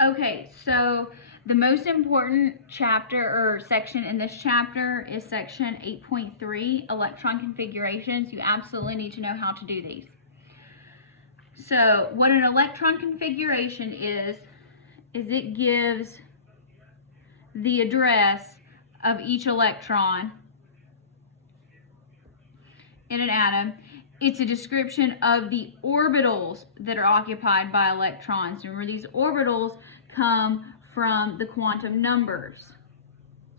Okay, so the most important chapter or section in this chapter is section 8.3, Electron Configurations. You absolutely need to know how to do these. So what an electron configuration is it gives the address of each electron in an atom. It's a description of the orbitals that are occupied by electrons. Remember, these orbitals come from the quantum numbers.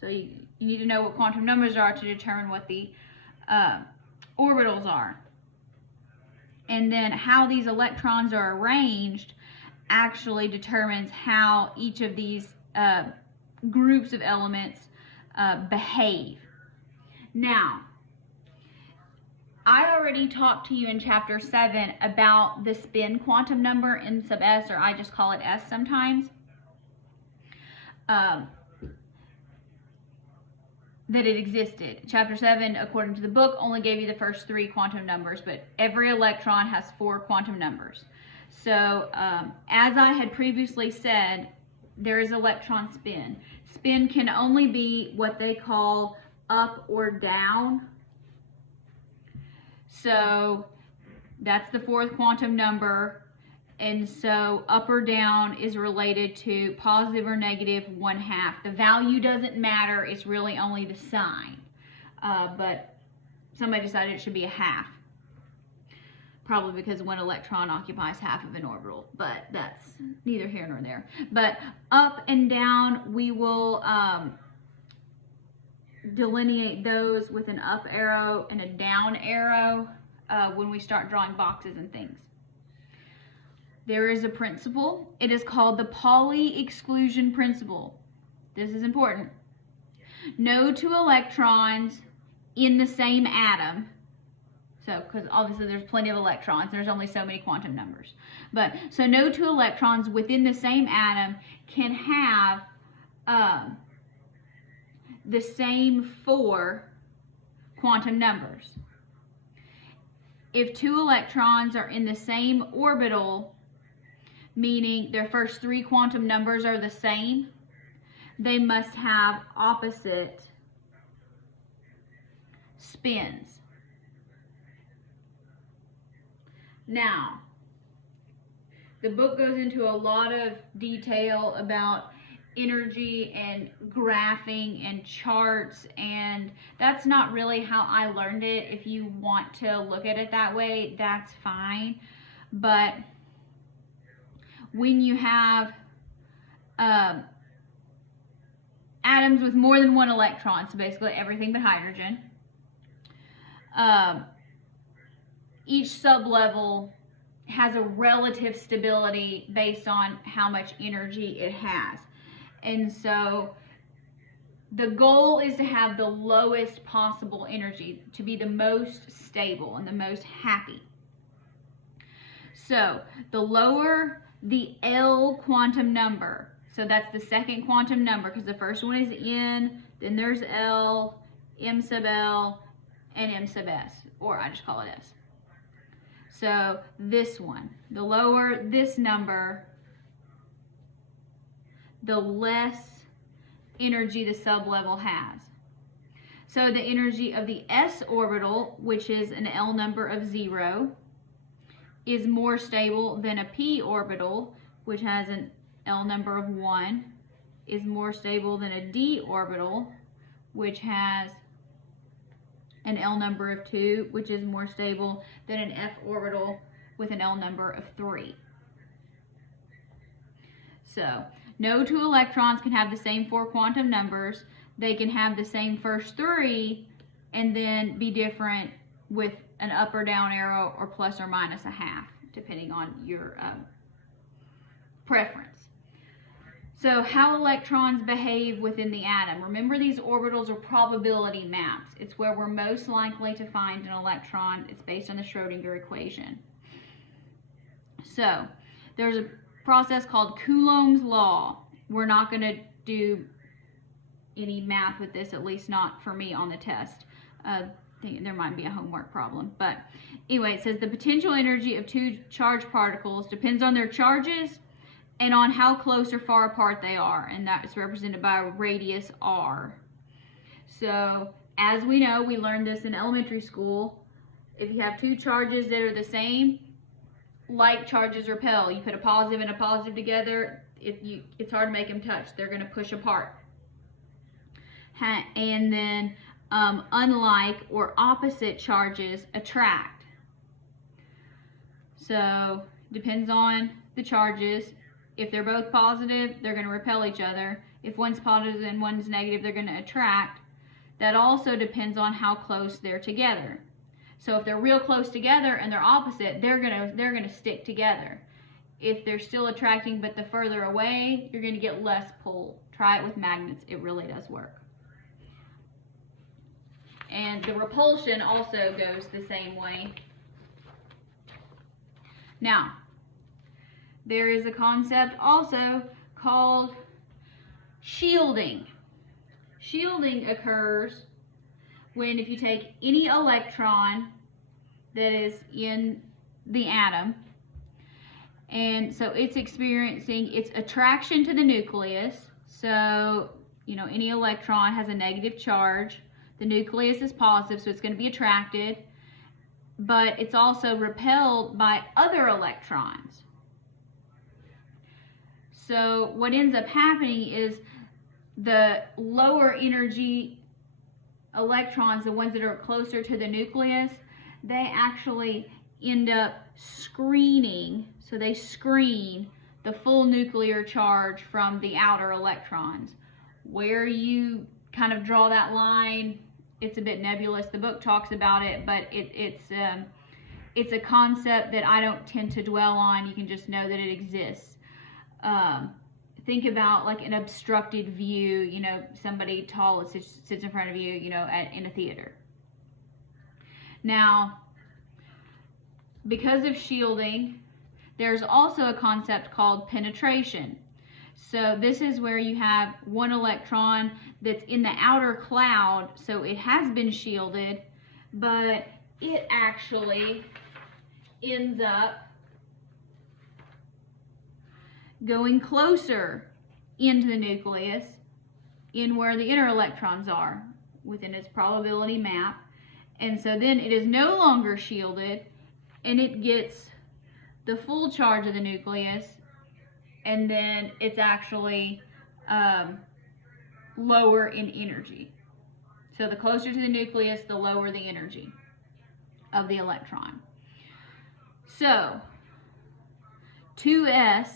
So you need to know what quantum numbers are to determine what the orbitals are. And then how these electrons are arranged actually determines how each of these groups of elements behave. Now, I already talked to you in chapter 7 about the spin quantum number n sub s, or I just call it s sometimes. That it existed. Chapter 7, according to the book, only gave you the first 3 quantum numbers, but every electron has 4 quantum numbers. So, as I had previously said, there is electron spin. Spin can only be what they call up or down. So, that's the 4th quantum number. And so up or down is related to positive or negative 1/2. The value doesn't matter, it's really only the sign. But somebody decided it should be a half. Probably because one electron occupies half of an orbital, but that's neither here nor there. But up and down, we will delineate those with an up arrow and a down arrow when we start drawing boxes and things. There is a principle. It is called the Pauli exclusion principle. This is important. No 2 electrons in the same atom. So, because obviously there's plenty of electrons. There's only so many quantum numbers. But, so no 2 electrons within the same atom can have the same 4 quantum numbers. If 2 electrons are in the same orbital, meaning their first 3 quantum numbers are the same, they must have opposite spins. Now, the book goes into a lot of detail about energy and graphing and charts, and that's not really how I learned it. If you want to look at it that way, that's fine. But when you have atoms with more than 1 electron, so basically everything but hydrogen, each sublevel has a relative stability based on how much energy it has. And so the goal is to have the lowest possible energy, to be the most stable and the most happy. So the lower the L quantum number, so that's the 2nd quantum number, because the first one is N, then there's L, M sub L, and M sub S, or I just call it S. So this one, the lower this number, the less energy the sublevel has. So the energy of the S orbital, which is an L number of 0, is more stable than a p orbital, which has an L number of 1, is more stable than a d orbital, which has an L number of 2, which is more stable than an f orbital with an L number of 3. So, no 2 electrons can have the same 4 quantum numbers. They can have the same first 3 and then be different with an up or down arrow, or plus or minus a half, depending on your preference. So how electrons behave within the atom. Remember, these orbitals are probability maps. It's where we're most likely to find an electron. It's based on the Schrodinger equation. So there's a process called Coulomb's law. We're not going to do any math with this, at least not for me on the test. There might be a homework problem, but anyway, it says the potential energy of 2 charged particles depends on their charges and on how close or far apart they are, and that is represented by a radius r. So as we know, we learned this in elementary school, if you have two charges that are the same, like charges repel. You put a positive and a positive together, it's hard to make them touch. They're going to push apart. And then unlike or opposite charges attract. So depends on the charges. If they're both positive, they're going to repel each other. If one's positive and one's negative, they're going to attract. That also depends on how close they're together. So if they're real close together and they're opposite, they're gonna stick together. If they're still attracting but the further away, you're gonna get less pull. Try it with magnets, it really does work. And the repulsion also goes the same way. Now, there is a concept also called shielding. Shielding occurs when if you take any electron that is in the atom, and so it's experiencing its attraction to the nucleus. So, you know, any electron has a negative charge. The nucleus is positive, so it's going to be attracted, but it's also repelled by other electrons. So what ends up happening is the lower energy electrons, the ones that are closer to the nucleus, they actually end up screening, so they screen the full nuclear charge from the outer electrons. Where you kind of draw that line, it's a bit nebulous. The book talks about it, but it's a concept that I don't tend to dwell on. You can just know that it exists. Think about like an obstructed view, you know, somebody tall sits in front of you, you know, in a theater. Now, because of shielding, there's also a concept called penetration. So this is where you have one electron that's in the outer cloud, so it has been shielded, but it actually ends up going closer into the nucleus in where the inner electrons are within its probability map. And so then it is no longer shielded and it gets the full charge of the nucleus, and then it's actually lower in energy. So the closer to the nucleus, the lower the energy of the electron. So 2s,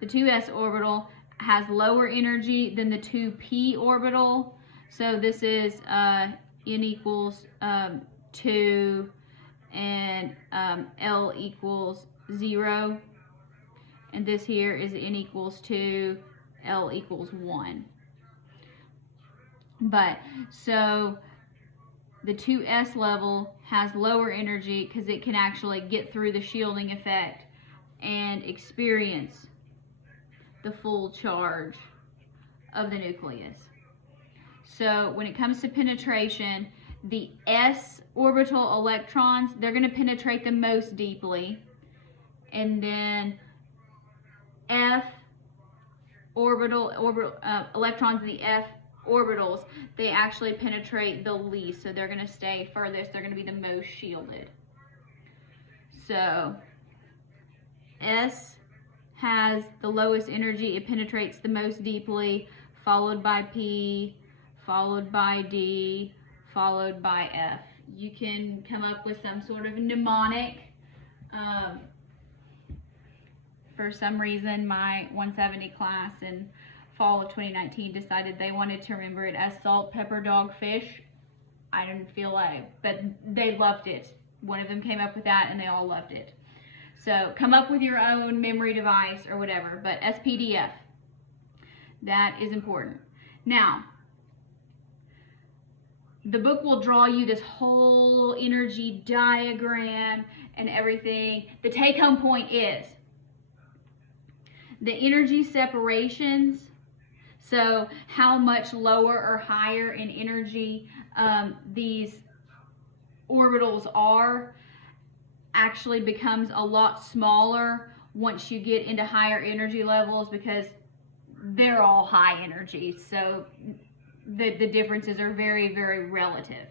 the 2s orbital has lower energy than the 2p orbital. So this is n equals 2 and L equals 0. And this here is n equals 2, L equals 1. But so the 2s level has lower energy because it can actually get through the shielding effect and experience the full charge of the nucleus. So when it comes to penetration, the s orbital electrons, they're going to penetrate the most deeply, and then f orbital electrons in the f orbitals, they actually penetrate the least, so they're going to stay furthest, they're going to be the most shielded. So s has the lowest energy, it penetrates the most deeply, followed by p, followed by d, followed by f. You can come up with some sort of mnemonic. For some reason, my 170 class in fall of 2019 decided they wanted to remember it as salt, pepper, dog, fish. I didn't feel like, but they loved it. One of them came up with that and they all loved it. So come up with your own memory device or whatever, but SPDF, that is important. Now, the book will draw you this whole energy diagram and everything. The take-home point is the energy separations, so how much lower or higher in energy these orbitals are, actually becomes a lot smaller once you get into higher energy levels, because they're all high energy, so the differences are very, very relative.